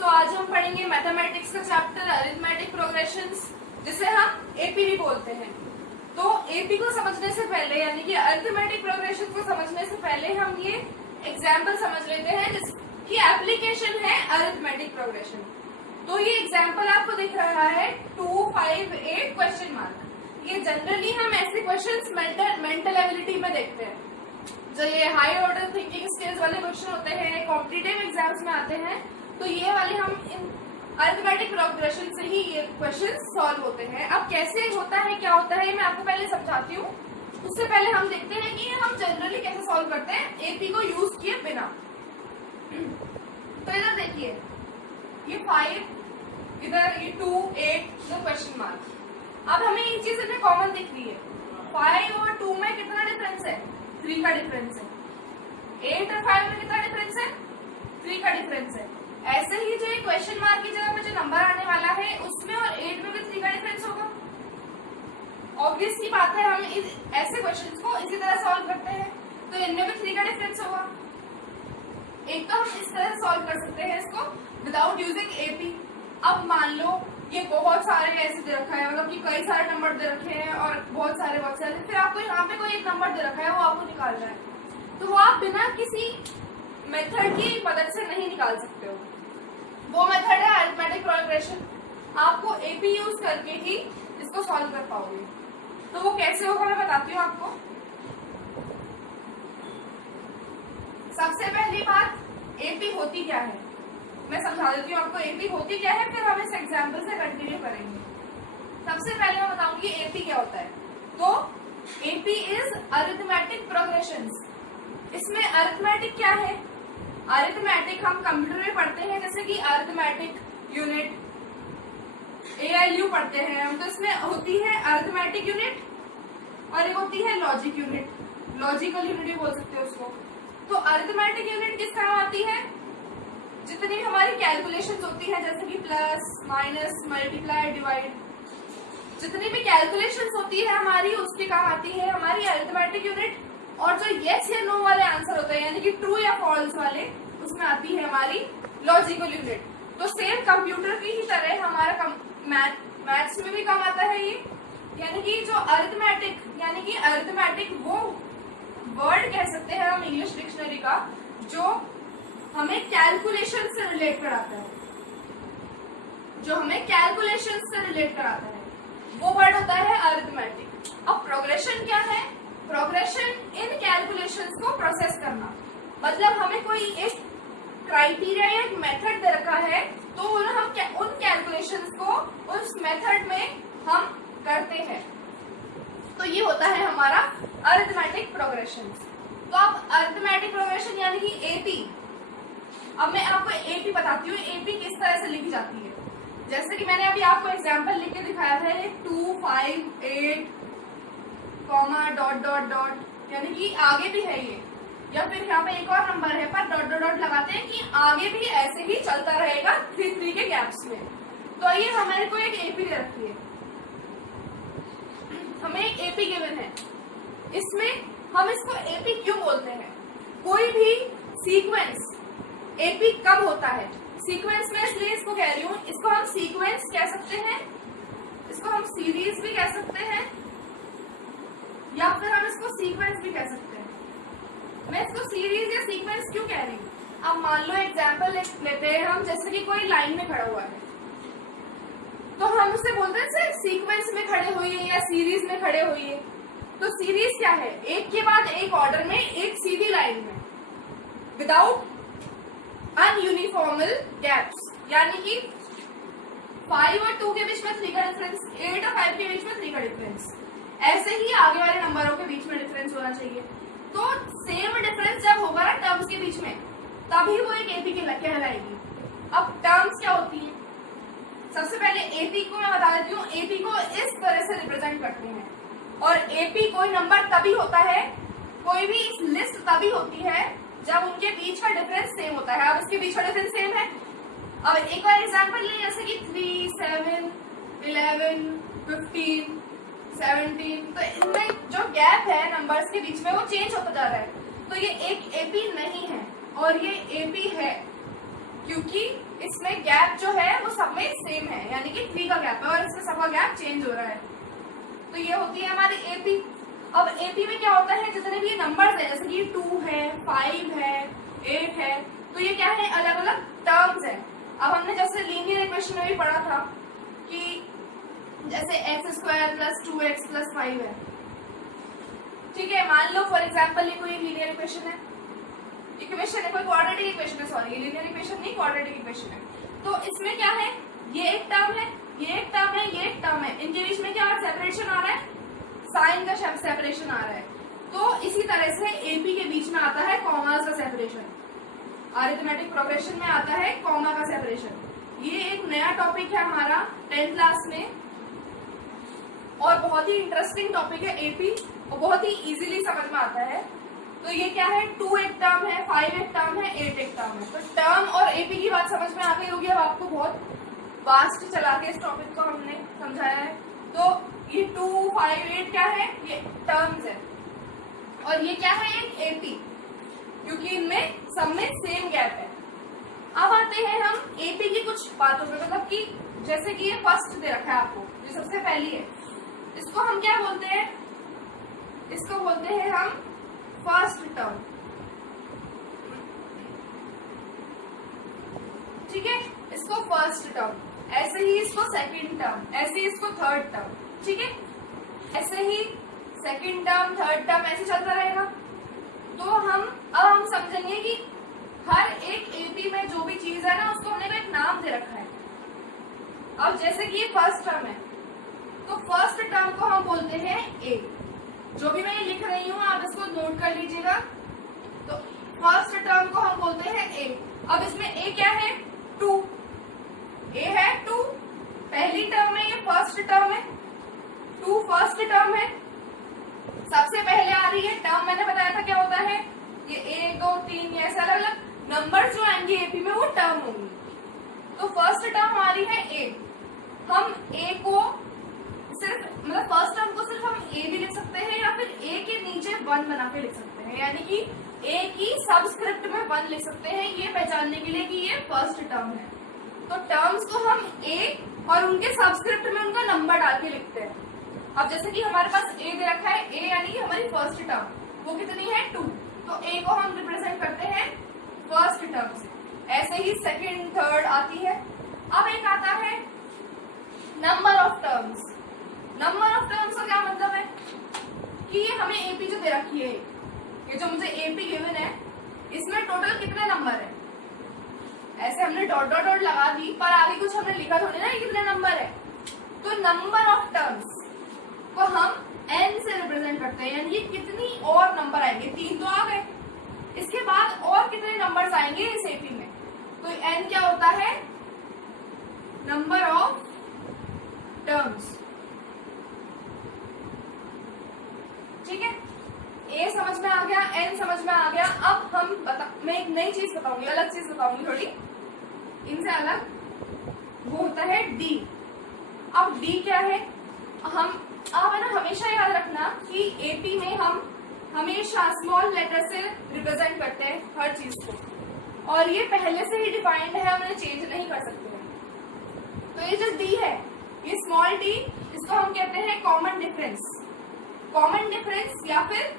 तो आज हम पढ़ेंगे मैथमेटिक्स का चैप्टर अरिथमेटिक प्रोग्रेशंस, जिसे हम एपी भी बोलते हैं। तो एपी को समझने से पहले यानी कि अरिथमेटिक प्रोग्रेशन को समझने से पहले हम ये एग्जाम्पल समझ लेते हैं जिसकी एप्लीकेशन है अरिथमेटिक प्रोग्रेशन। तो ये एग्जाम्पल आपको दिख रहा है 258 क्वेश्चन मार्क। ये जनरली हम ऐसे क्वेश्चंस मेंटल एबिलिटी में देखते हैं, जो ये हाई ऑर्डर थिंकिंग स्किल्स वाले क्वेश्चन होते हैं, कॉम्पिटिटिव एग्जाम्स में आते हैं। तो ये वाले हम इन अरिथमेटिक प्रोग्रेशन से ही ये क्वेश्चन सॉल्व होते हैं। अब कैसे होता है, क्या होता है, मैं आपको पहले समझाती हूँ। उससे पहले हम देखते हैं कि हम जनरली कैसे सॉल्व करते हैं एपी को यूज किए बिना। तो इधर देखिए, ये 5, इधर ये 2, 8, दो क्वेश्चन मार्क। अब हमें ये चीज इतने कॉमन दिख रही है। 5 और 2 में कितना डिफरेंस है? 3 का डिफरेंस है। 8 और 5 में कितना डिफरेंस है? 3 का डिफरेंस है। ऐसे ही जो क्वेश्चन मार्क की जगह पे जो नंबर आने वाला है उसमें और 8 में भी 3 का डिफरेंस होगा। ऑब्वियस सी बात है, हम ऐसे क्वेश्चंस को इसी तरह सॉल्व करते हैं, तो इनमें भी 3 का डिफरेंस होगा। एक तो हम इस तरह सॉल्व कर सकते हैं इसको विदाउट यूजिंग एपी। अब मान लो ये बहुत सारे ऐसे दे रखा है, मतलब कि कई सारे नंबर दे रखे हैं और बहुत सारे फिर आपको यहाँ पे कोई एक नंबर दे रखा है, वो आपको निकालना है। तो वो आप बिना किसी मेथड की मदद से नहीं निकाल सकते हो। वो मेथड है अरिथमेटिक प्रोग्रेशन। आपको एपी यूज करके ही इसको सॉल्व कर पाओगे। तो वो कैसे होगा मैं बताती हूँ आपको। सबसे पहली बात, एपी होती क्या है मैं समझा देती हूँ आपको। एपी होती क्या है, फिर हम इस एग्जाम्पल से कंटिन्यू करेंगे। सबसे पहले मैं बताऊंगी एपी क्या होता है। तो एपी इज अरिथमेटिक प्रोग्रेशंस। इसमें अरिथमेटिक क्या है? अरिथमेटिक हम कंप्यूटर में पढ़ते हैं, जैसे कि अरिथमेटिक यूनिट, ALU पढ़ते हैं हम। तो इसमें होती है अरिथमेटिक यूनिट और एक होती है लॉजिक यूनिट, लॉजिकल यूनिट भी बोल सकते हो उसको। तो अरिथमेटिक यूनिट किस काम आती है? जितनी भी हमारी कैलकुलेशंस होती है, जैसे कि प्लस, माइनस, मल्टीप्लाई, डिवाइड, जितनी भी कैलकुलेशंस होती है हमारी, उसके काम आती है हमारी अरिथमेटिक यूनिट। और जो यस या नो वाले आंसर होते हैं, यानी कि ट्रू या फॉल्स वाले, उसमें आती है हमारी लॉजिकल यूनिट। तो सेम कंप्यूटर की ही तरह हमारा मैथ्स में भी काम आता है ये। यानी कि जो अरिथमेटिक, यानी कि अरिथमेटिक वो वर्ड कह सकते हैं हम इंग्लिश डिक्शनरी का, जो हमें कैलकुलेशन से रिलेट कराता है, जो हमें कैलकुलेशन से रिलेट कराता है, वो वर्ड होता है अरिथमेटिक। अब प्रोग्रेशन क्या है? प्रोग्रेशन इन कैलकुलेशंस को प्रोसेस करना। मतलब हमें कोई एक क्राइटेरिया या एक मेथड दे रखा है, तो हम उन कैलकुलेशंस को उस मेथड में हम करते हैं। तो ये होता है हमारा अरिथमेटिक प्रोग्रेशन। तो अब अरिथमेटिक प्रोग्रेशन यानी कि एपी। अब मैं आपको एपी बताती हूँ, एपी किस तरह से लिखी जाती है। जैसे कि मैंने अभी आपको एग्जाम्पल लिख के दिखाया था, 2, 5, 8, कॉमा, डॉट डॉट डॉट, यानी कि आगे भी है ये, या फिर यहाँ पे एक और नंबर है पर डॉट डॉट डॉट लगाते हैं कि आगे भी ऐसे ही चलता रहेगा 3 के गैप्स में। तो ये हमारे को एक एपी दे रखी है, हमें एक एपी गिवन है। इसमें हम इसको एपी क्यों बोलते हैं? कोई भी सीक्वेंस एपी कब होता है? सीक्वेंस में इसलिए इसको कह रही हूँ, इसको हम सीक्वेंस कह सकते हैं, इसको हम सीरीज भी कह सकते हैं, या फिर हम इसको सीक्वेंस भी कह सकते हैं। मैं इसको सीरीज या सीक्वेंस क्यों कह रही हूँ? अब मान लो एग्जाम्पल लेते हैं हम, जैसे कि कोई लाइन में खड़ा हुआ है, तो हम उससे बोलते हैं सर सीक्वेंस में खड़े होइए या सीरीज में खड़े होइए। तो सीरीज क्या है? एक के बाद एक ऑर्डर में, एक सीधी लाइन में, विदाउट अनयूनिफॉर्मल गैप्स। यानी कि 5 और 2 के बीच में 3 का डिफरेंस, 8 और 5 के बीच में 3 का डिफरेंस, ऐसे ही आगे वाले नंबरों के बीच में डिफरेंस होना चाहिए। तो सेम डिफरेंस जब होगा ना टर्म्स के बीच में, तभी वो एक एपी कहलाएगी। अब टर्म्स क्या होती है? सबसे पहले एपी को मैं बता देती हूँ। एपी को इस तरह से रिप्रेजेंट करते हैं, और एपी कोई नंबर तभी होता है, कोई भी लिस्ट तभी होती है जब उनके बीच का डिफरेंस सेम होता है। अब इसके बीच का डिफरेंस सेम है। अब एक और एग्जांपल लें, जैसे कि 3, 7, 11, 15, 17। तो इनमें जो गैप है नंबर्स के बीच में वो चेंज होता जा रहा है। तो ये एक एपी नहीं है और ये एपी है, क्योंकि इस इसमें गैप जो है वो सब में सेम है, यानी कि 3 का गैप है और इसमें सबका गैप चेंज हो रहा है। तो ये होती है हमारी एपी। अब एपी में क्या होता है, जितने भी नंबर्स है जैसे कि 2 है, 5 है, 8 है, तो ये क्या है, अलग अलग टर्म्स है। अब हमने जैसे लीनियर इक्वेशन में भी पढ़ा था कि जैसे x² + 2x + 5 है, ठीक है। मान लो फॉर एग्जाम्पल ये कोई लीनियर इक्वेशन है, कोई क्वाड्रेटिक इक्वेशन है, सॉरी लीनियर इक्वेशन नहीं, क्वाड्रेटिक इक्वेशन है। तो इसमें क्या है, ये एक टर्म है, ये एक टर्म है, ये एक टर्म है, इनके बीच में क्या सेपरेशन आ रहा है, साइन का सेपरेशन आ रहा है। तो इसी तरह से एपी के बीच में आता है कॉमास का सेपरेशन, अरिथमेटिक प्रोग्रेशन में आता है कॉमा का सेपरेशन। ये एक नया टॉपिक है हमारा 10th क्लास में और बहुत ही इंटरेस्टिंग टॉपिक है एपी और बहुत ही इजीली समझ में आता है। तो ये क्या है, 2 एक टर्म है, 5 एक टर्म है, 8 एक टर्म है। तो टर्म और एपी की बात समझ में आ गई होगी। अब आपको बहुत फास्ट चला के इस टॉपिक को हमने समझाया है। तो ये 2, 5, 8 क्या है, ये टर्म्स है और ये क्या है, एक एपी, क्योंकि इनमें सब में सेम गैप है। अब आते हैं हम एपी की कुछ बातों पे, मतलब कि जैसे कि ये फर्स्ट दे रखा है आपको, ये सबसे पहली है, इसको हम क्या बोलते हैं, इसको बोलते हैं हम फर्स्ट टर्म, ठीक है, इसको फर्स्ट टर्म। ऐसे ही इसको सेकंड टर्म, ऐसे ही इसको थर्ड टर्म, ठीक है, ऐसे ही सेकंड टर्म, थर्ड टर्म ऐसे चलता रहेगा। तो अब हम समझेंगे कि हर एक एपी में जो भी चीज है ना, उसको हमने एक नाम दे रखा है। अब जैसे कि ये फर्स्ट टर्म है, तो फर्स्ट टर्म को हम बोलते हैं ए। जो भी मैं ये लिख रही हूँ आप इसको नोट कर लीजिएगा। तो फर्स्ट टर्म को हम बोलते हैं ए। अब इसमें ए क्या है, 2, ए है 2, पहली टर्म है, ये फर्स्ट टर्म है, 2 फर्स्ट टर्म है, सबसे पहले आ रही है टर्म। मैंने बताया था क्या होता है, ये 1, 2, 3 ये ऐसे अलग अलग नंबर जो आएंगे एपी में वो टर्म होंगी। तो फर्स्ट टर्म हमारी है ए। हम ए को सिर्फ, मतलब फर्स्ट टर्म को सिर्फ हम ए भी लिख सकते हैं या फिर ए के नीचे 1 बना के लिख सकते हैं, यानी कि ए की सबस्क्रिप्ट में 1 लिख सकते हैं, ये पहचानने के लिए कि ये फर्स्ट टर्म है। तो टर्म्स को हम ए और उनके सबस्क्रिप्ट में उनका नंबर डाल के लिखते हैं। अब जैसे कि हमारे पास ए दे रखा है, ए यानी कि हमारी फर्स्ट टर्म, वो कितनी है, 2, तो ए को हम रिप्रेजेंट करते हैं फर्स्ट टर्म से। ऐसे ही सेकंड, थर्ड आती है। अब एक आता है number of terms. Number of terms का क्या मतलब है कि ये हमें एपी जो दे रखी है, ये जो मुझे एपी गिवन है, इसमें टोटल कितने नंबर है। ऐसे हमने डॉट डॉट डॉट लगा दी, पर आगे कुछ हमने लिखा थोड़ी ना कितने नंबर है। तो नंबर ऑफ टर्म्स को हम n से रिप्रेजेंट करते हैं, यानी कितनी और नंबर आएंगे, 3 तो आ गए, इसके बाद और कितने नंबर्स आएंगे इस एपी में। तो n क्या होता है, नंबर ऑफ टर्म्स, ठीक है। ए समझ में आ गया, एन समझ में आ गया। अब मैं एक नई चीज बताऊंगी, अलग चीज बताऊंगी थोड़ी इनसे अलग, वो होता है डी। अब डी क्या है, आप है ना हमेशा याद रखना कि एपी में हम हमेशा स्मॉल लेटर से रिप्रेजेंट करते हैं हर चीज को, और ये पहले से ही डिफाइंड है, हम इन्हें चेंज नहीं कर सकते हैं। तो ये जो डी है, ये स्मॉल डी, इसको हम कहते हैं कॉमन डिफरेंस। कॉमन डिफरेंस या फिर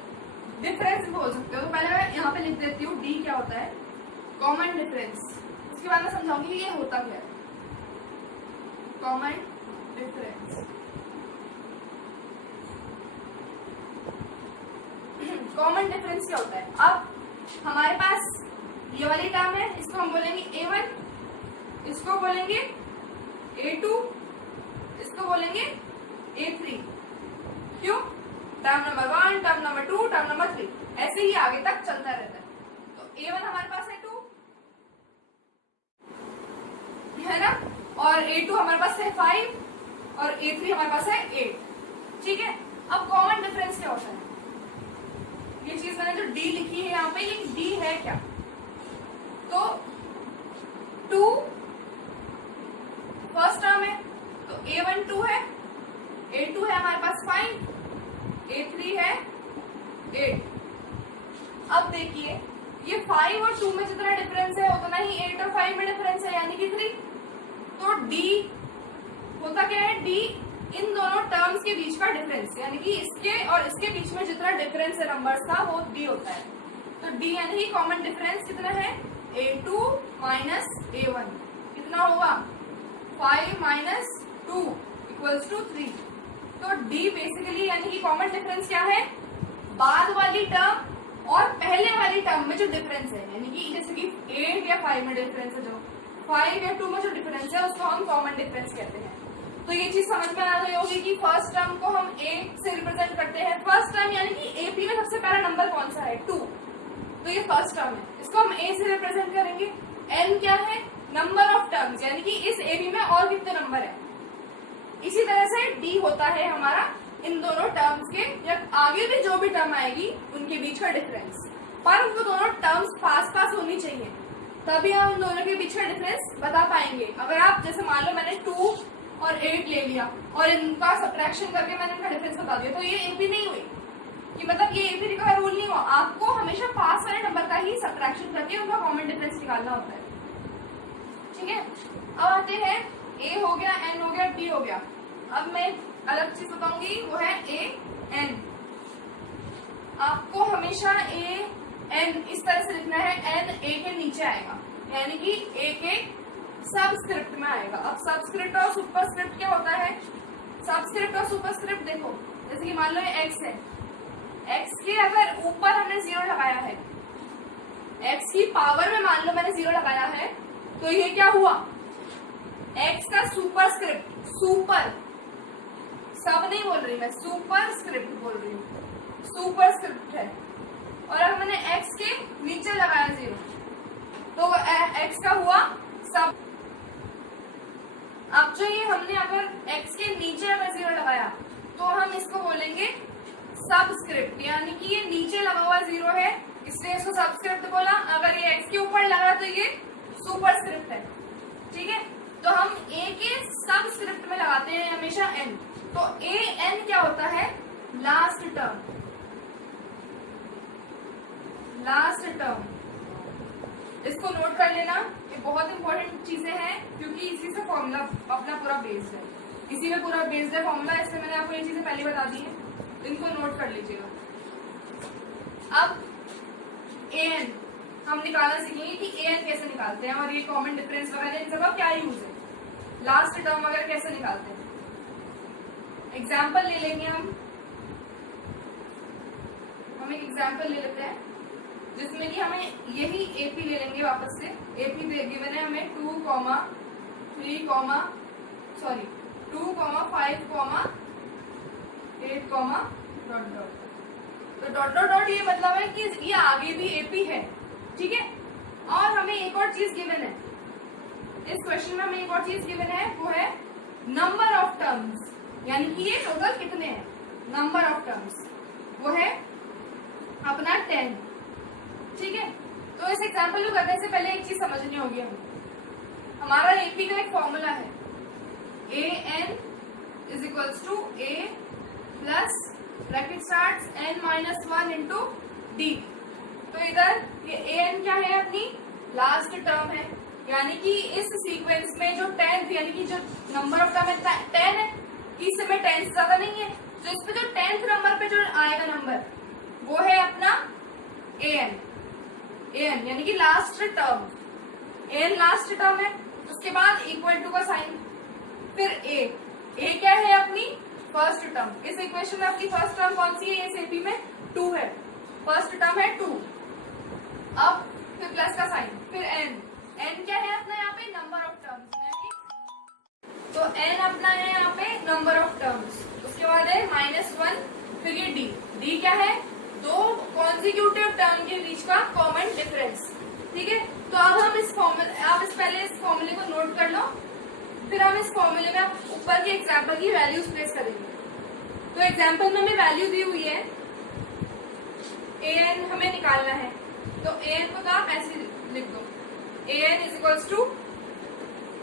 डिफरेंस बोल सकते हो। तो पहले मैं यहाँ पे लिख देती हूँ डी क्या होता है, कॉमन डिफरेंस। उसके बाद मैं समझाऊंगी ये होता क्या है, कॉमन डिफरेंस। कॉमन डिफरेंस क्या होता है, अब हमारे पास ये वाली टर्म है, इसको हम बोलेंगे A1, इसको बोलेंगे A2, इसको बोलेंगे A3। क्यों, term number 1, term number 2, term number 3, ऐसे ही आगे तक चलता रहता है। तो A1 हमारे पास है 2, है ना, और A2 हमारे पास है 5 और A3 हमारे पास है 8, ठीक है। अब कॉमन डिफरेंस क्या होता है, ये चीज मैंने जो डी लिखी है यहाँ पे, ये डी है क्या, तो 2 फर्स्ट टर्म है, तो A1 2 है, A2 है हमारे पास 5, A3 है 8। अब देखिए ये 5 और 2 में जितना डिफरेंस है उतना ही 8 और 5 में डिफरेंस है, यानी कि 3। का डिफरेंस, यानी कि इसके और इसके बीच में जितना डिफरेंस है नंबर्स का वो d होता है। तो d यानी कि कॉमन डिफरेंस कितना है, a2 माइनस a1 कितना होगा 5 माइनस 2 इक्वल्स टू 3। तो d बेसिकली यानी कि कॉमन डिफरेंस क्या है, बाद वाली टर्म और पहले वाली टर्म में जो डिफरेंस है, यानी कि जैसे कि 8 या 5 में डिफरेंस है, जो 5 या 2 में जो डिफरेंस है उसको हम कॉमन डिफरेंस कहते हैं। तो ये चीज समझ में आ गई होगी कि फर्स्ट टर्म को हम a से रिप्रेजेंट करते हैं। फर्स्ट टर्म यानी कि AP में सबसे पहला नंबर कौन सा है, 2, तो ये फर्स्ट टर्म है, इसको हम a से रिप्रेजेंट करेंगे। n क्या है, नंबर ऑफ टर्म्स, यानी कि इस AP में और कितने नंबर है। इसी तरह से d होता है हमारा इन दोनों टर्म्स के या आगे भी जो भी टर्म आएगी उनके बीच का डिफरेंस, पर वो दोनों टर्म्स पास पास होनी चाहिए, तभी हम उन दोनों के बीच का डिफरेंस बता पाएंगे। अगर आप जैसे मान लो मैंने 2 और 8 ले लिया और इनका सब्ट्रैक्शन करके मैंने इनका डिफरेंस बता दिया, तो ये AP नहीं हुई, कि मतलब ये AP का रूल नहीं हुआ। आपको हमेशा पास वाले नंबर का ही सब्ट्रैक्शन करके उनका कॉमन डिफरेंस निकालना होता है, ठीक है। अब आते हैं A हो गया, N हो गया, D हो गया। अब मैं अलग चीज बताऊंगी, वो है A N। आपको हमेशा A N इस तरह से लिखना है, N A के नीचे आएगा, यानी कि A के सबस्क्रिप्ट में आएगा। अब सबस्क्रिप्ट और सुपरस्क्रिप्ट क्या होता है, सबस्क्रिप्ट और सुपरस्क्रिप्ट देखो, जैसे कि मान लो ये x है, x के अगर ऊपर हमने 0 लगाया है, x की पावर में मान लो मैंने 0 लगाया है, तो ये क्या हुआ, x का सुपरस्क्रिप्ट, सुपर सब नहीं बोल रही मैं, सुपरस्क्रिप्ट बोल रही हूँ, सुपरस्क्रिप्ट है। और अब मैंने x के नीचे लगाया 0, तो x का हुआ सब। अब जो ये हमने अगर x के नीचे अगर 0 लगाया तो हम इसको बोलेंगे सबस्क्रिप्ट, यानी कि ये नीचे लगा हुआ 0 है इसलिए इसको सबस्क्रिप्ट बोला। अगर ये x के ऊपर लगा तो ये सुपरस्क्रिप्ट है, ठीक है। तो हम a के सबस्क्रिप्ट में लगाते हैं हमेशा n, तो a n क्या होता है, लास्ट टर्म, लास्ट टर्म। इसको नोट कर लेना, ये बहुत इंपॉर्टेंट चीजें हैं क्योंकि इसी से फॉर्मूला अपना पूरा बेस्ड है, इसी में पूरा बेस्ड है फॉर्मूला, इसलिए मैंने आपको ये चीजें पहले बता दी है, तो इनको नोट कर लीजिएगा। अब an हम निकालना सीखेंगे कि an कैसे निकालते हैं और ये कॉमन डिफरेंस वगैरह इन सबका क्या यूज है, लास्ट टर्म वगैरह कैसे निकालते हैं। एग्जाम्पल ले लेंगे हम एक एग्जाम्पल ले लेते हैं जिसमें कि हमें यही AP ले लेंगे वापस से। AP गिवन है हमें 2, 3, 2, 5, 8, डॉट डॉट। तो डॉट डॉट डॉट ये मतलब है कि ये आगे भी AP है, ठीक है। और हमें एक और चीज गिवन है इस क्वेश्चन में, हमें एक और चीज गिवन है, वो है नंबर ऑफ टर्म्स, यानी कि ये टोटल कितने हैं, नंबर ऑफ टर्म्स वो है अपना 10, ठीक है। तो इस एग्जाम्पल को करने से पहले एक चीज समझनी होगी हमें, हमारा AP का एक फॉर्मूला है AN is equals to A plus bracket starts N minus 1 into D। तो इधर ये AN क्या है, अपनी लास्ट टर्म है, यानी कि इस सीक्वेंस में जो 10th यानी कि जो नंबर ऑफ टर्म है 10 है, इस समय 10 से ज्यादा नहीं है, तो इस पे जो 10th नंबर पे जो आएगा नंबर वो है अपना AN यानी कि last term, AN last term है, उसके बाद इक्वल टू का साइन, फिर A क्या है, अपनी फर्स्ट टर्म। इस इक्वेशन में अपनी फर्स्ट टर्म कौन सी है, इस AP में 2 है, फर्स्ट टर्म है 2, अब फिर प्लस का साइन, फिर N क्या है अपना यहाँ पे, नंबर ऑफ टर्म्स, तो N अपना है यहाँ पे नंबर ऑफ टर्म्स, उसके बाद है -1, फिर ये D क्या है, दो कॉन्जिक्यूटिव टर्म के बीच का कॉमन डिफरेंस, ठीक है। तो अब हम इस फॉर्मूले, आप पहले इस फॉर्मूले को नोट कर लो, फिर हम इस फॉर्मूले में ऊपर के एग्जाम्पल की वैल्यूज प्लेस करेंगे। तो एग्जाम्पल में हमें वैल्यू दी हुई है, AN हमें निकालना है, तो AN को आप ऐसे लिख दो, AN is equals to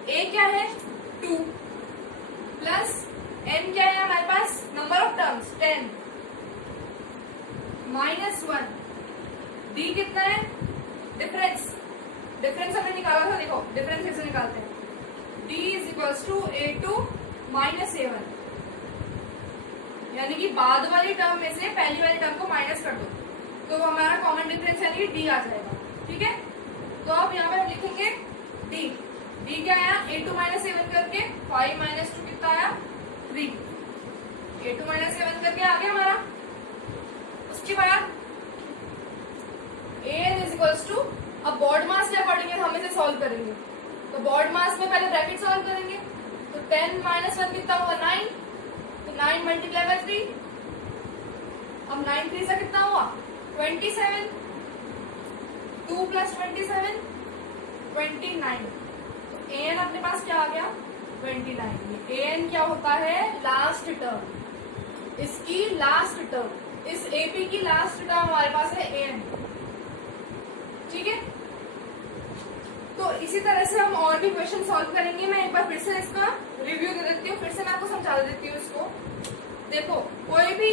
A क्या है 2 प्लस N क्या है हमारे पास, नंबर ऑफ टर्म्स 10 -1, D कितना है, डिफरेंस हमने निकाला था, देखो डिफरेंस कैसे निकालते हैं, D is equals to A2 -A1, यानी कि बाद वाली टर्म में से पहली वाली टर्म को माइनस कर दो तो हमारा कॉमन डिफरेंस यानी कि डी आ जाएगा। ठीक है, तो अब यहाँ पे हम लिखेंगे डी। डी क्या आया, a2 माइनस a1 करके 5 माइनस 2 कितना आया 3। a2 माइनस a1 करके आ गया हमारा। उसके बाद an इज इक्वल्स टू, अब बॉड मास के अकॉर्डिंग हम इसे सॉल्व करेंगे। तो बॉड मास में पहले ब्रैकेट सॉल्व करेंगे, तो 10 माइनस 1 कितना हुआ 9, तो 9 मल्टीप्लाई बाय 3। अब 9 3 से कितना हुआ 27, 2 प्लस 27 29। तो an अपने पास क्या आ गया 29। an क्या होता है, लास्ट टर्म, इसकी लास्ट टर्म, इस एपी की लास्ट टर्म हमारे पास है an। ठीक है, तो इसी तरह से हम और भी क्वेश्चन सॉल्व करेंगे। मैं एक बार फिर से इसका रिव्यू दे देती हूँ, फिर से मैं आपको समझा देती हूँ इसको। देखो, कोई भी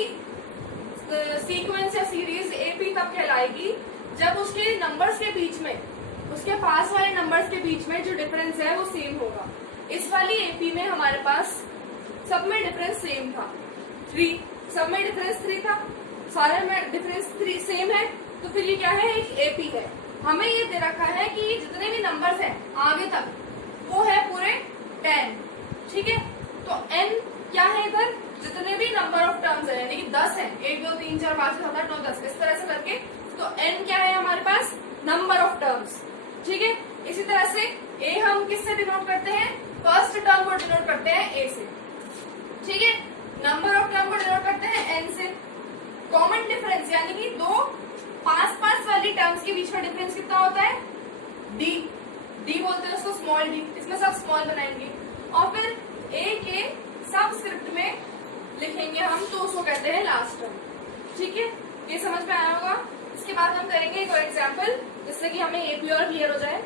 सीक्वेंस या सीरीज एपी तब कहलाएगी जब उसके नंबर्स के बीच में, उसके पास वाले नंबर्स के बीच में जो डिफरेंस है वो सेम होगा। इस वाली एपी में हमारे पास सब में डिफरेंस सेम था 3, सब में डिफरेंस 3 था, सारे में डिफरेंस 3 सेम है, तो फिर ये क्या है, एक एपी है। हमें ये दे रखा है कि जितने भी नंबर्स हैं आगे तक वो है पूरे 10। ठीक है, तो n क्या है इधर, जितने भी नंबर ऑफ टर्म्स है यानी कि 10 है, 1 2 3 4 5 6 7 8 9 10, इस तरह से करके। तो n क्या है हमारे पास, नंबर ऑफ टर्म्स। ठीक है, इसी तरह से a हम किससे डिनोट करते हैं, फर्स्ट टर्म को डिनोट करते हैं a से। ठीक है, नंबर ऑफ टर्म को डिनोट करते हैं n से। कॉमन डिफरेंस यानी कि दो पास वाली टर्म्स के बीच में डिफरेंस कितना होता है, d। d बोलते हैं उसको स्मॉल d, इसमें सब स्मॉल बनाएंगे और फिर a के सबस्क्रिप्ट में लिखेंगे हम, तो उसको कहते हैं लास्ट टर्म। ठीक है, ये समझ में आया होगा। इसके बाद हम करेंगे एक और एग्जाम्पल जिससे कि हमें एपी और क्लियर हो जाए।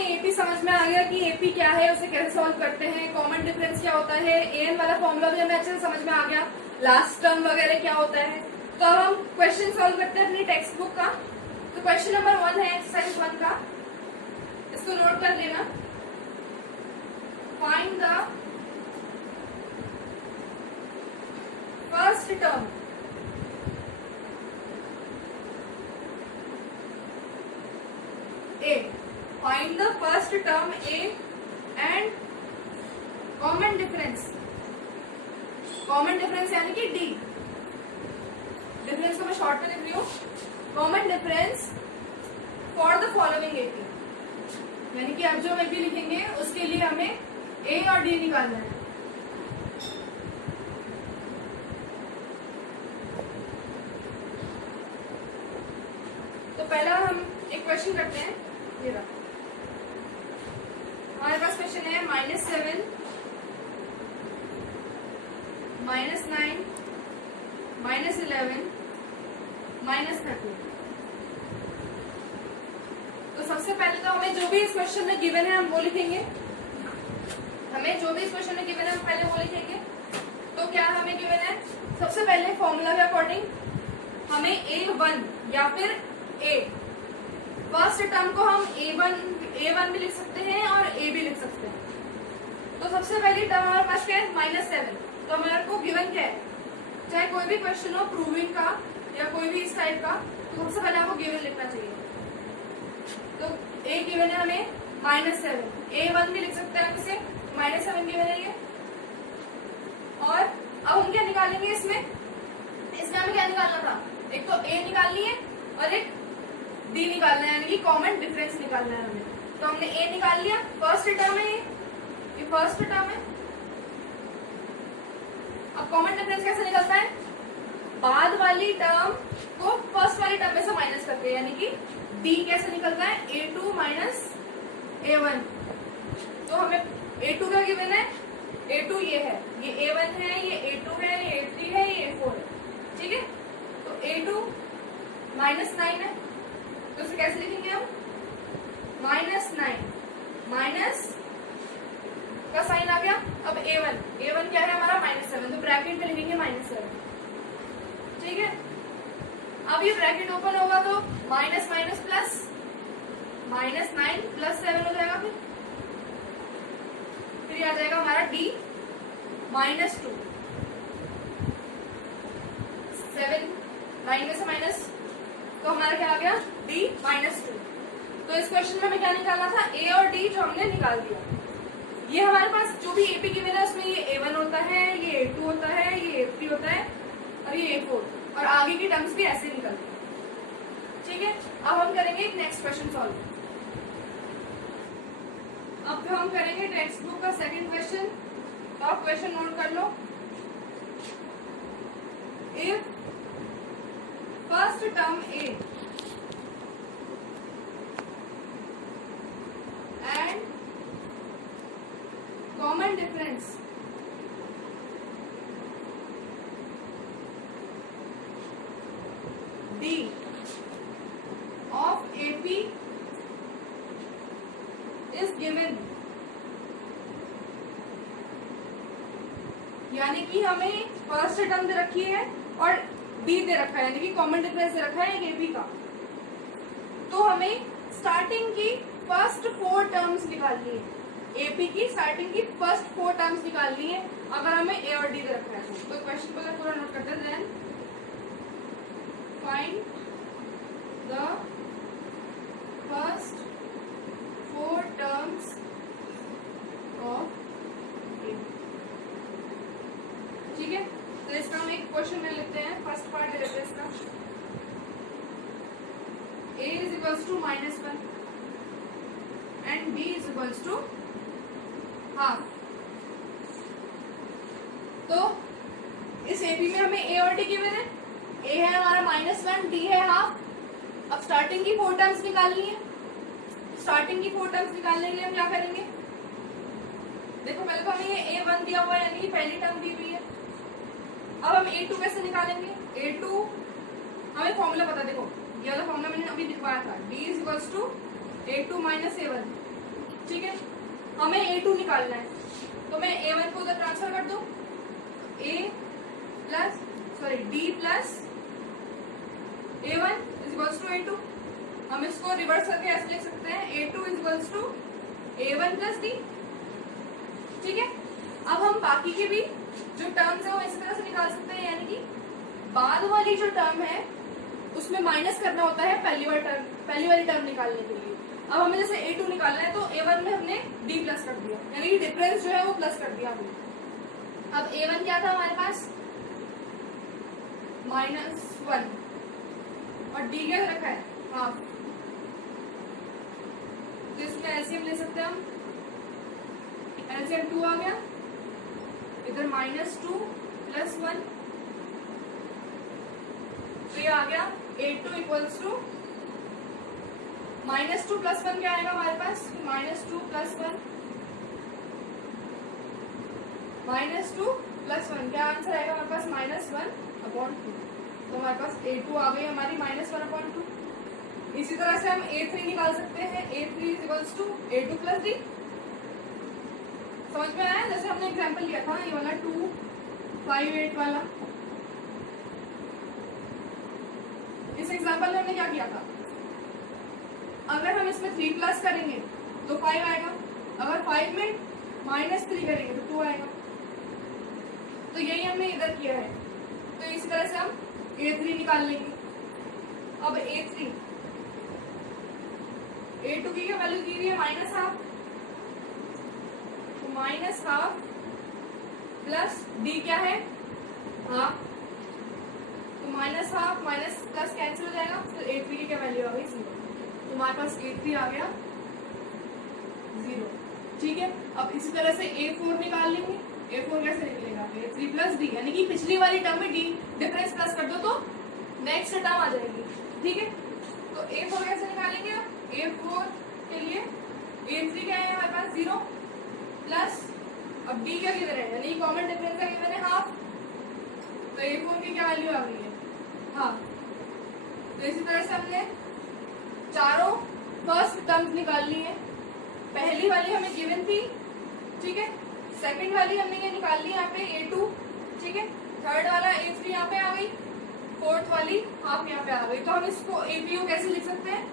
एपी समझ में आ गया कि एपी क्या है, उसे कैसे सॉल्व करते हैं, कॉमन डिफरेंस क्या होता है, एन वाला फॉर्मूला भी हमें अच्छे से समझ में आ गया, लास्ट टर्म वगैरह क्या होता है। तो अब हम क्वेश्चन सॉल्व करते हैं अपनी टेक्स्ट बुक का। तो क्वेश्चन नंबर 1 है एक्सरसाइज 1 का, इसको नोट कर लेना। Find the first term A, find the first term a and common difference, common difference यानी कि d, डिफरेंस को मैं शॉर्ट में लिख रही हूँ, common difference for the following AP, यानी कि अब जो हम एपी लिखेंगे उसके लिए हमें a और d निकालना है। तो पहला हम एक क्वेश्चन करते हैं, ये रहा हमारे पास क्वेश्चन है -7 -9 -11 -13। तो सबसे पहले तो हमें जो भी इस क्वेश्चन में गिवन है हम वो लिखेंगे, हमें जो भी इस क्वेश्चन में गिवन है हम पहले वो लिखेंगे। तो क्या हमें गिवन है, सबसे पहले फॉर्मूला के अकॉर्डिंग हमें a1 या फिर a, फर्स्ट टर्म को हम a1 भी लिख सकते हैं और a भी लिख सकते हैं। तो सबसे पहली टर्म हमारे पास क्या है -7, तो हमारे को गिवन क्या है, चाहे कोई भी क्वेश्चन हो प्रूविंग का या कोई भी इस टाइप का, तो सबसे पहले आपको गिवन लिखना चाहिए। तो a गिवन है हमें -7, a1 भी लिख सकते हैं आप इसे, -7 गिवन है ये। और अब हम क्या निकालेंगे इसमें हमें क्या निकालना था, एक तो a निकालनी है और एक d निकालना है, यानी कि कॉमन डिफरेंस निकालना है हमें। तो हमने a निकाल लिया, फर्स्ट टर्म है ये फर्स्ट टर्म है। अब कॉमन डिफरेंस कैसे निकलता है, बाद वाली टर्म को फर्स्ट वाली टर्म में से माइनस करके, यानी कि d कैसे निकलता है, a2 माइनस a1। तो हमें a2 का गिवन है, a2 ये है, ये a1 है, ये a2 है, ये a3 है, ये a4 है। ठीक है, तो a2 -9 है, तो इसे कैसे लिखेंगे हम, -9 माइनस का साइन आ गया। अब a1 क्या है हमारा -7, तो ब्रैकेट में लिखेंगे -7। ठीक है, अब अभी ब्रैकेट ओपन होगा तो माइनस माइनस प्लस, -9 + 7 हो जाएगा। फिर आ जाएगा हमारा D -2, 7 9 में से माइनस, तो हमारा क्या आ गया D -2। तो इस क्वेश्चन में हमें क्या निकालना था, A और D, जो हमने निकाल दिया। ये हमारे पास जो भी AP गिवन है उसमें ये A1 होता है, ये A2 होता है, ये A3 होता है और ये A4, और आगे की टर्म्स भी ऐसे निकलती है। ठीक है, अब हम करेंगे एक नेक्स्ट क्वेश्चन सॉल्व। अब हम करेंगे टेक्स्ट बुक का सेकंड क्वेश्चन। तो आप क्वेश्चन नोट कर लो। If first term A and common difference D of AP is given, यानी कि हमें फर्स्ट टर्म दे रखी है और D दे रखा है, यानी कि कॉमन डिफरेंस दे रखा है एक AP का। तो हमें स्टार्टिंग की फर्स्ट 4 टर्म्स निकालनी है, AP की स्टार्टिंग की फर्स्ट 4 टर्म्स निकालनी है अगर हमें A और D दे रखा है। तो क्वेश्चन को पूरा नोट करते हैं। Then find the first 4 terms of A। ठीक है, तो इसका हम एक क्वेश्चन में लेते हैं, फर्स्ट पार्ट ले लेते हैं इसका। A is equals to -1 and B is equals to half. तो इस AP में हमें A और D गिवन है। A है हमारा -1, D है हाफ। अब स्टार्टिंग की 4 टर्म्स निकालनी है। स्टार्टिंग की 4 टर्म्स निकालने के लिए हम क्या करेंगे, देखो पहले तो हमें ये A1 दिया हुआ है, यानी कि पहली टर्म दी हुई है। अब हम A2 कैसे निकालेंगे, A2 हमें फॉर्मूला पता, देखो ये वाला फॉर्मूला मैंने अभी लिखवाया था, D is equals to A2 - A1। ठीक है, हमें A2 निकालना है, तो मैं A1 को उधर ट्रांसफर कर दूं, D plus A1 is equals to A2। हम इसको रिवर्स करके ऐसे लिख सकते हैं, A2 is equals to A1 plus D। ठीक है, अब हम बाकी के भी जो टर्म्स है वो इसी तरह से निकाल सकते हैं, यानी कि बाद वाली जो टर्म है उसमें माइनस करना होता है पहली वाली टर्म निकालने के लिए। अब हमें जैसे A2 निकालना है तो A1 में हमने D प्लस कर दिया, यानी कि डिफरेंस जो है वो प्लस कर दिया हमने। अब A1 क्या था हमारे पास, -1, और D क्या रखा है, हाफ। तो इसमें एलसीएम ले सकते हैं हम, एलसीएम 2 आ गया, इधर -2 + 1, तो ये आ गया A2 इक्वल्स टू -2 + 1 क्या आएगा हमारे पास, -2 + 1, -2 + 1 क्या आंसर आएगा हमारे पास, -1/2। तो हमारे पास A2 आ गई हमारी -1/2। इसी तरह से हम A3 निकाल सकते हैं, A3 = A2 + D। समझ में आया, जैसे हमने एग्जांपल लिया था ये वाला 2, 5, 8 वाला। इस एग्जांपल में हमने क्या किया था, अगर हम इसमें 3 प्लस करेंगे तो 5 आएगा, अगर 5 में -3 करेंगे तो 2 आएगा। तो यही हमने इधर किया है। तो इसी तरह से हम A3 निकाल लेंगे। अब A3 A2 की क्या वैल्यू दी हुई है, -1/2, तो -1/2 प्लस D क्या है, हाफ। तो -1/2 माइनस प्लस कैंसिल हो जाएगा, तो A3 की क्या वैल्यू आ गई, 0। तो हमारे पास A3 आ गया 0। ठीक है, अब इसी तरह से A4 निकाल लेंगे। A4 कैसे निकलेगा, A3 + D, यानी कि पिछली वाली टर्म में D डिफरेंस प्लस कर दो तो नेक्स्ट टर्म आ जाएगी। ठीक है, तो A4 कैसे निकालेंगे, A4 के लिए A3 क्या है हमारे पास, 0 प्लस, अब D क्या गिवन है, यानी कॉमन डिफरेंस का गिवन है हाफ। तो A4 की क्या वैल्यू आ गई है, हाफ। तो इसी तरह से हमने चारों फर्स्ट टर्म्स निकालनी है। पहली वाली हमें गिवन थी, ठीक है, सेकंड वाली हमने ये निकाल ली यहाँ पे A2, ठीक है, थर्ड वाला A3 यहाँ पे आ गई, फोर्थ वाली हाफ यहाँ पे आ गई। तो हम इसको एपी को कैसे लिख सकते हैं?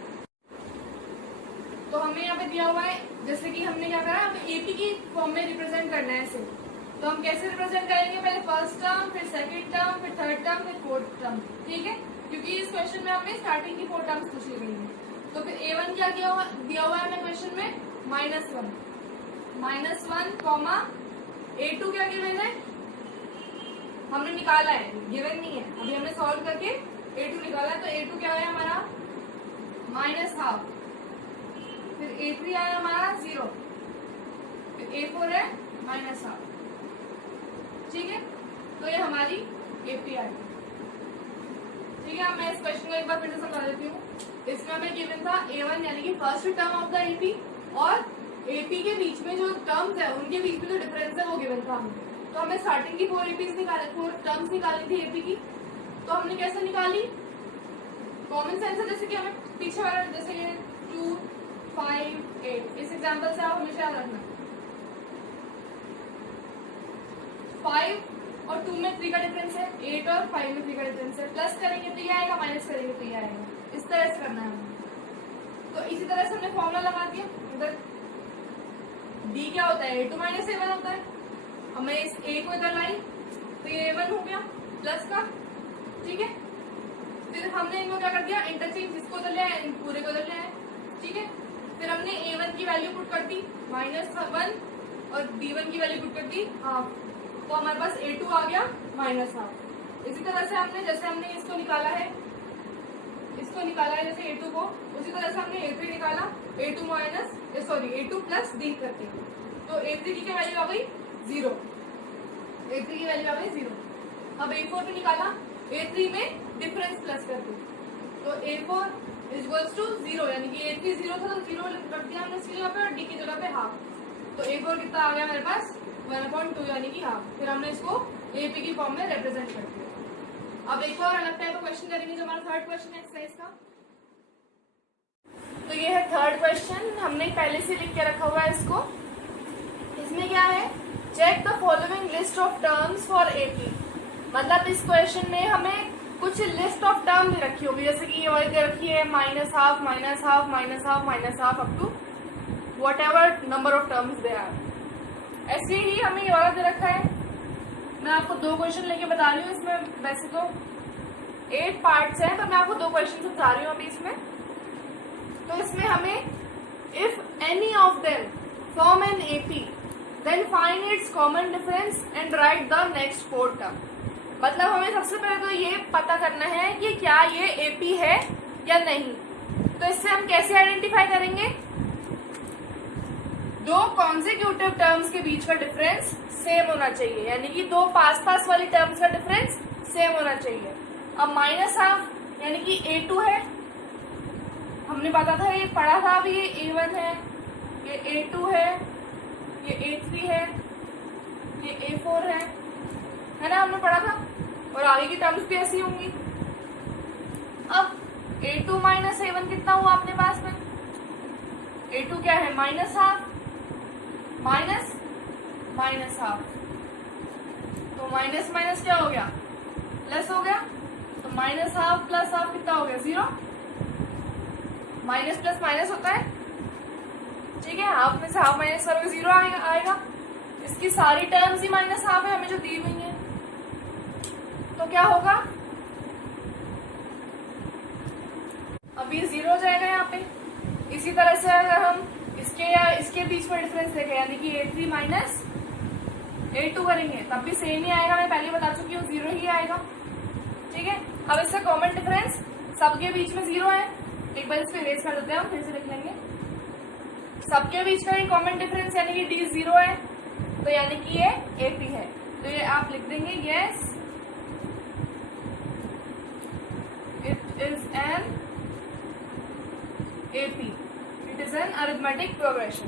तो हमें यहाँ पे दिया हुआ है, जैसे कि हमने क्या करा, हमें एपी की फॉर्म में रिप्रेजेंट करना है इसे। तो हम कैसे रिप्रेजेंट करेंगे? पहले फर्स्ट टर्म, फिर सेकंड टर्म, फिर थर्ड टर्म, फिर फोर्थ टर्म, ठीक है, क्योंकि इस क्वेश्चन में हमें स्टार्टिंग की 4 टर्म्स पूछ ली गई है। तो फिर a1 क्या दिया हुआ है हमें क्वेश्चन में? -1 कॉमा a2 क्या गिवन है? हमने निकाला है, गिवन नहीं है, अभी हमने सॉल्व करके a2 निकाला है। तो a2 क्या है हमारा? -12। फिर a3 आया हमारा 0, फिर a4 है -12, ठीक है। तो ये हमारी एपी आई, ठीक है। अब मैं इस क्वेश्चन को एक बार फिर से समझा देती हूँ। इसमें हमें गिवन था a1 यानी कि first term of the AP, और एपी के बीच में जो टर्म्स है उनके बीच में जो डिफरेंस है वो गिवन था हमें। तो हमें स्टार्टिंग की 4 टर्म्स निकाली थी एपी की। तो हमने कैसे निकाली? कॉमन सेंस है, जैसे कि हमें पीछे वाला, जैसे 2, 5, 8, इस एग्जाम्पल से आप हमेशा याद रखना। 5 और 2 में 3 का डिफरेंस है, 8 और 5 में 3 का डिफरेंस है। प्लस करेंगे तो ये आएगा, माइनस करेंगे तो ये आएगा, इस तरह से करना है हमें। तो इसी तरह से हमने फॉर्मूला लगा दिया। इधर d क्या होता है? a2 माइनस a1 होता है। अब मैं इस a को इधर लाई तो ये a1 हो गया प्लस का, ठीक है। फिर हमने इनको क्या कर दिया? इंटरचेंज, इसको उधर ले आए, पूरे को उधर ले आए, ठीक है। फिर हमने a1 की वैल्यू पुट कर दी -1 और b1 की वैल्यू पुट कर दी हाफ। तो हमारे पास a2 आ गया -12। इसी तरह से हमने, जैसे हमने इसको निकाला है, जैसे a2 को, उसी तरह से हमने a3 निकाला, a2 प्लस d करके। तो a3 की क्या वैल्यू आ गई? 0। a3 की वैल्यू आ गई 0। अब a4 भी निकाला, a3 में डिफरेंस प्लस करके। तो a4 इक्वल्स टू 0, यानी कि a3 0 था तो 0 रख दिया हमने इसकी जगह पे, और d की जगह पे हाफ। तो a4 कितना आ गया मेरे पास? 1/2 यानी कि हाफ। फिर हमने इसको एपी की फॉर्म में रिप्रेजेंट कर दिया। अब एक और अलग टाइप का क्वेश्चन करेंगे, जो हमारा थर्ड क्वेश्चन है एक्सरसाइज का। तो ये है थर्ड क्वेश्चन, हमने पहले से लिख के रखा हुआ है इसको। इसमें क्या है? Check the following list of terms for AP. मतलब इस क्वेश्चन में हमें कुछ लिस्ट ऑफ टर्म भी रखी होगी, जैसे कि ये रखी है -12, -12, -12, -12 up to whatever number of terms they are. ऐसे ही हमें ये वाला दे रखा है। मैं आपको 2 क्वेश्चन लेके बता रही हूँ। इसमें वैसे तो 8 पार्ट्स हैं, पर मैं आपको 2 क्वेश्चन समझा रही हूँ अभी इसमें। तो इसमें हमें if any of them form an AP then find its common difference and write the next 4 term. मतलब हमें सबसे पहले तो ये पता करना है कि क्या ये एपी है या नहीं। तो इससे हम कैसे आइडेंटिफाई करेंगे? 2 कॉन्जिक्यूटिव टर्म्स के बीच का डिफरेंस सेम होना चाहिए, यानी कि 2 पास वाली टर्म्स का डिफरेंस सेम होना चाहिए। अब -12 यानी कि a2 है, हमने पता था, ये पढ़ा था अभी, ये a1 है, ये a2 है, ये a3 है, ये a4 है ना, हमने पढ़ा था। और आगे की टर्म्स भी ऐसी होंगी। अब a2 माइनस a1 कितना हुआ अपने पास में? a2 क्या है? -12 माइनस -12, तो माइनस माइनस क्या हो गया? प्लस हो गया। तो -12 प्लस हाफ कितना हो गया? 0। माइनस प्लस माइनस होता है, ठीक है। हाफ में से हाफ माइनस करोगे 0 आएगा। इसकी सारी टर्म्स ही -12 है हमें जो दी हुई है। तो क्या होगा? अभी 0 हो जाएगा यहाँ पे। इसी तरह से अगर हम इसके या इसके बीच में डिफरेंस देखें, यानी कि a3 माइनस a2 करेंगे, तब भी सेम ही आएगा। मैं पहले बता चुकी हूँ 0 ही आएगा, ठीक है। अब इससे कॉमन डिफरेंस सबके बीच में 0 है। एक बार इसको इरेज कर देते हैं, हम फिर से लिख लेंगे। सबके बीच का ही कॉमन डिफरेंस यानी कि d 0 है, तो यानी कि ये AP है। तो ये आप लिख देंगे yes it is an AP, it is an arithmetic progression,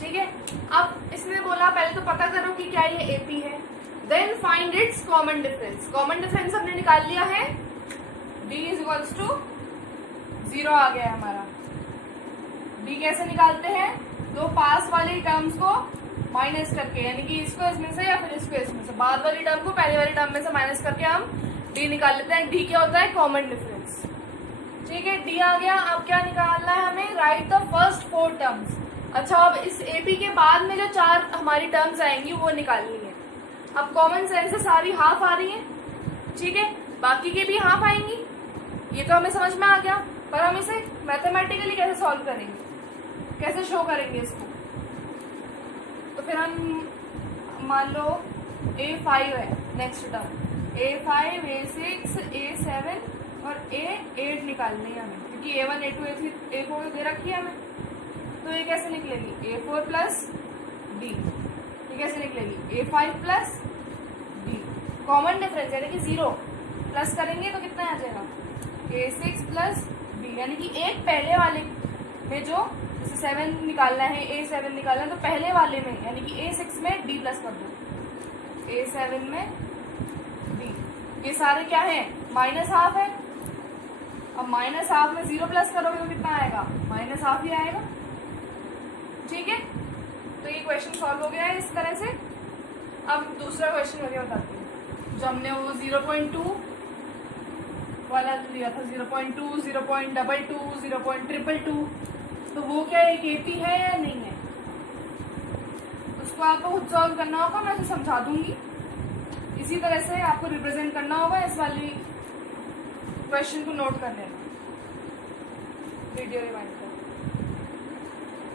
ठीक है। अब इसने बोला पहले तो पता करो कि क्या ये AP है, then find its common difference. Common difference हमने निकाल लिया है, d इज इक्वल्स टू 0 आ गया है हमारा। d कैसे निकालते हैं? 2 पास वाली टर्म्स को माइनस करके, यानी कि इसको इसमें से या फिर इसको इसमें से, बाद वाली टर्म को पहले वाली टर्म में से माइनस करके हम डी निकाल लेते हैं। डी क्या होता है? Common difference. ठीक है, डी आ गया। अब क्या निकालना है हमें? Right the first 4 terms. अच्छा, अब इस एपी के बाद में जो 4 हमारी टर्म्स आएंगी वो निकालनी है। अब कॉमन सेंस से सारी हाफ आ रही है, ठीक है, बाकी के भी हाफ आएंगी, ये तो हमें समझ में आ गया। पर हम इसे मैथमेटिकली कैसे सॉल्व करेंगे, कैसे शो करेंगे इसको? तो फिर हम मान लो A5 है next term, A5, A6, A7 और A8 निकालनी है हमें, क्योंकि A1, A2, A3, A4 दे रखी है हमें। तो ये कैसे निकलेगी? A4 plus D। ये कैसे निकलेगी? A5 plus D। Common difference यानी कि 0 प्लस करेंगे तो कितना आ जाएगा? A6 प्लस D, यानी कि एक पहले वाले में जो जैसे 7 निकालना है, A7 निकालना है, तो पहले वाले में यानी कि A6 में D प्लस कर दो, A7 में D। ये सारे क्या है? माइनस हाफ है। अब माइनस हाफ में 0 प्लस करोगे तो कितना आएगा? माइनस हाफ ही आएगा। ठीक है, तो ये क्वेश्चन सॉल्व हो गया है इस तरह से। अब दूसरा क्वेश्चन करके बताती हूँ, जो हमने वो 0.2 वाला लिया था, 0.2, 0.22, 0.222, तो वो क्या एक एपी है या नहीं है? उसको आपको खुद सॉल्व करना होगा, मैं इसे समझा दूंगी। इसी तरह से आपको रिप्रेजेंट करना होगा। इस वाली क्वेश्चन को नोट कर लेना, वीडियो रिवाइंड कर।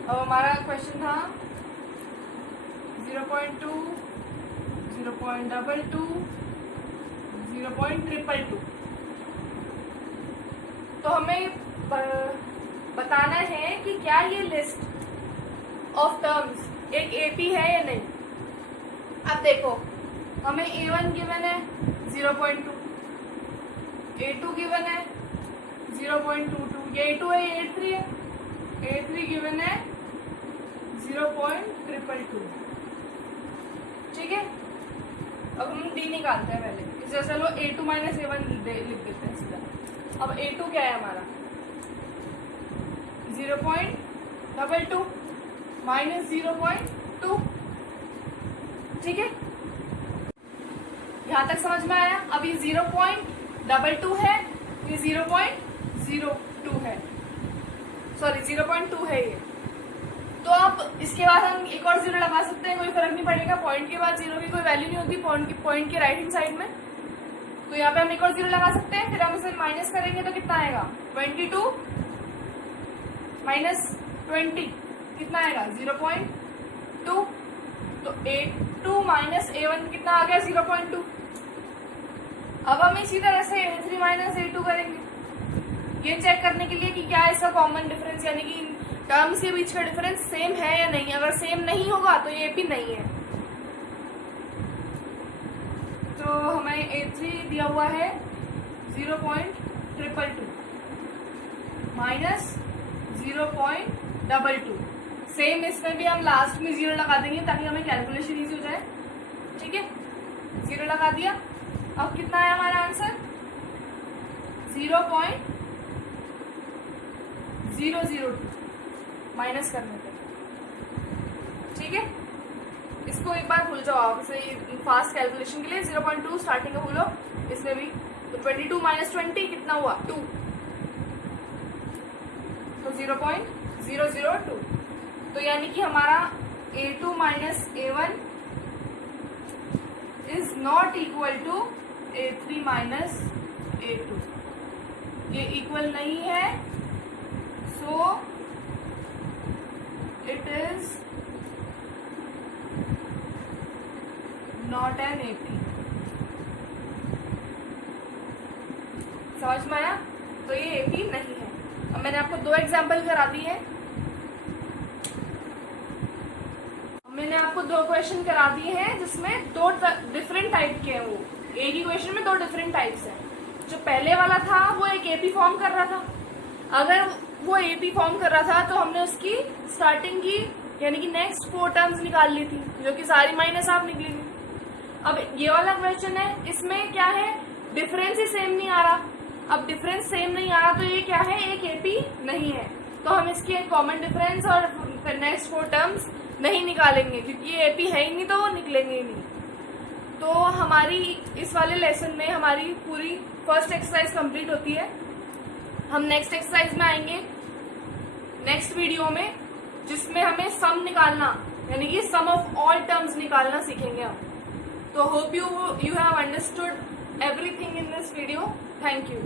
अब हमारा क्वेश्चन था 0.2, 0.22, 0.222। तो हमें बताना है कि क्या ये लिस्ट ऑफ टर्म्स एक एपी है या नहीं। अब देखो, हमें A1 गिवन है 0.2, A2 गिवन है 0.22, ये A2 है, ये A3 है, A3 गिवन है 0.222। ठीक है, अब हम D निकालते हैं पहले। इसे चलो A2 माइनस A1 लिख देते हैं सीधा। अब A2 क्या है हमारा? 0.22 माइनस 0.2। ठीक है, यहां तक समझ में आया? अब ये 0.22 है, ये 0.02 है, सॉरी 0.2 है ये। तो अब इसके बाद हम एक और 0 लगा सकते हैं, कोई फर्क नहीं पड़ेगा। पॉइंट के बाद 0 की कोई वैल्यू नहीं होती पॉइंट के राइट हैंड साइड में, तो यहाँ पे हम एक और 0 लगा सकते हैं। फिर हम इसे माइनस करेंगे तो कितना आएगा? 22 माइनस 20 कितना आएगा? 0.2। तो A2 माइनस A1 कितना आ गया? 0.2। अब हम इसी तरह से A3 माइनस A2 करेंगे, ये चेक करने के लिए कि क्या इसका कॉमन डिफरेंस यानी कि टर्म्स के बीच का डिफरेंस सेम है या नहीं। अगर सेम नहीं होगा तो ये भी नहीं है। तो हमें A3 दिया हुआ है 0.222 माइनस 0.22। सेम इसमें भी हम लास्ट में 0 लगा देंगे ताकि हमें कैलकुलेशन इजी हो जाए। ठीक है, 0 लगा दिया। अब कितना है हमारा आंसर? 0.002 माइनस करने पे। ठीक है, इसको एक बार भूल जाओ आप, इसे फास्ट कैलकुलेशन के लिए 0.2 स्टार्टिंग में भूलो, इसमें भी। तो 22 माइनस 20 कितना हुआ? 2। तो 0.002। तो यानी कि हमारा A2 minus A1 is not equal to A3 minus A2। ये इक्वल नहीं है, so it is not an AP। समझ में आया? तो ये AP नहीं है। अब मैंने आपको 2 एग्जाम्पल करा दी है, मैंने आपको 2 क्वेश्चन करा दिए हैं जिसमें 2 डिफरेंट टाइप के हैं। वो एक ही क्वेश्चन में 2 डिफरेंट टाइप्स हैं। जो पहले वाला था वो एक एपी फॉर्म कर रहा था। अगर वो एपी फॉर्म कर रहा था तो हमने उसकी स्टार्टिंग की यानी कि नेक्स्ट 4 टर्म्स निकाल ली थी, जो कि सारी माइनस हाफ निकलेगी। अब ये वाला क्वेश्चन है, इसमें क्या है? डिफरेंस ही सेम नहीं आ रहा। अब डिफरेंस सेम नहीं आ रहा तो ये क्या है? एक एपी नहीं है। तो हम इसकी एक कॉमन डिफरेंस और नेक्स्ट 4 टर्म्स नहीं निकालेंगे, क्योंकि ये एपी है ही नहीं तो वो निकलेंगे ही नहीं। तो हमारी इस वाले लेसन में हमारी पूरी फर्स्ट एक्सरसाइज कंप्लीट होती है। हम नेक्स्ट एक्सरसाइज में आएंगे नेक्स्ट वीडियो में, जिसमें हमें सम निकालना यानी कि सम ऑफ ऑल टर्म्स निकालना सीखेंगे हम। तो hope you have understood everything in this video. Thank you.